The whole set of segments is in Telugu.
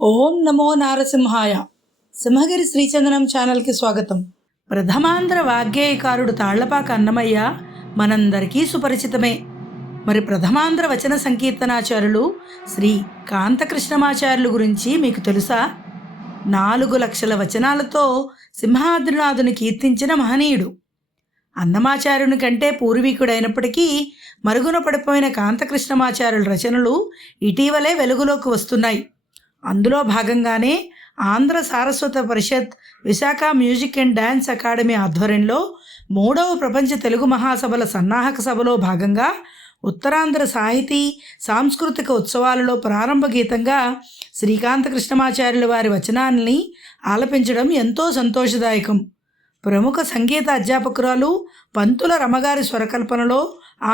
ఓం నమో నారసింహాయ. సింహగిరి శ్రీచందనం ఛానల్కి స్వాగతం. ప్రథమాంధ్ర వాగ్గేయకారుడు తాళ్లపాక అన్నమయ్య మనందరికీ సుపరిచితమే. మరి ప్రథమాంధ్ర వచన సంకీర్తనాచారులు శ్రీ కాంతకృష్ణమాచార్యులు గురించి మీకు తెలుసా? 4 లక్షల వచనాలతో సింహాద్రినాథుని కీర్తించిన మహనీయుడు. అన్నమాచార్యుని కంటే పూర్వీకుడైనప్పటికీ మరుగున పడిపోయిన కాంతకృష్ణమాచార్యుల రచనలు ఇటీవలే వెలుగులోకి వస్తున్నాయి. అందులో భాగంగానే Andhra Saraswata Parishad, Visakha music and dance academy ఆధ్వర్యంలో 3వ ప్రపంచ తెలుగు మహాసభల సన్నాహక సభలో భాగంగా ఉత్తరాంధ్ర సాహితీ సాంస్కృతిక ఉత్సవాలలో ప్రారంభ గీతంగా శ్రీకాంత కృష్ణమాచార్యుల వారి వచనాల్ని ఆలపించడం ఎంతో సంతోషదాయకం. ప్రముఖ సంగీత అధ్యాపకురాలు పంతుల రమగారి స్వరకల్పనలో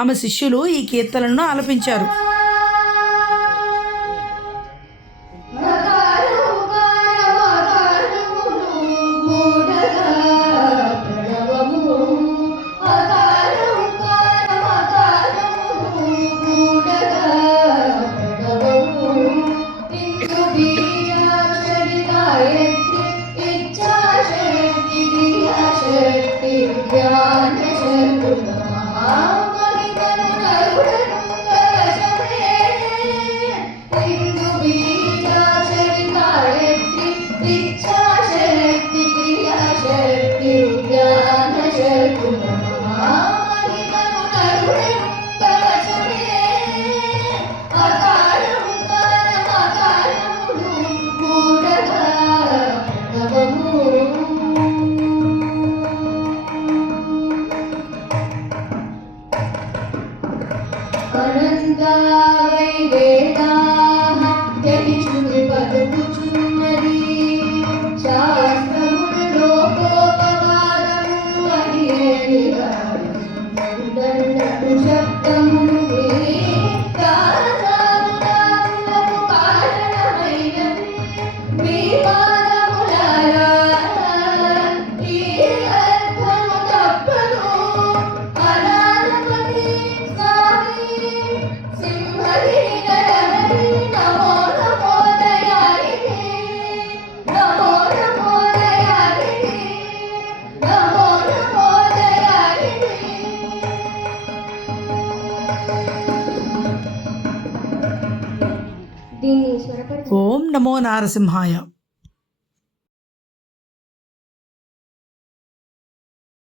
ఆమె శిష్యులు ఈ కీర్తనలను ఆలపించారు. అనంతావై వేదాః తెలిచుని పలుకుచున్నది శాస్త్రములు లోకోపవాదము అడియేనిగా శబ్దములు కారణము కారణమైనది మీ పాదములారా ఈ అర్థము తప్పదు అనాథపతి స్వామి సింహగిరి నరహరి నమో నమో దయానిధి నమో నమో దయానిధి నమో నమో దయానిధి. దీన్ని స్వరపరిచి ఓం నమో నారసింహాయ.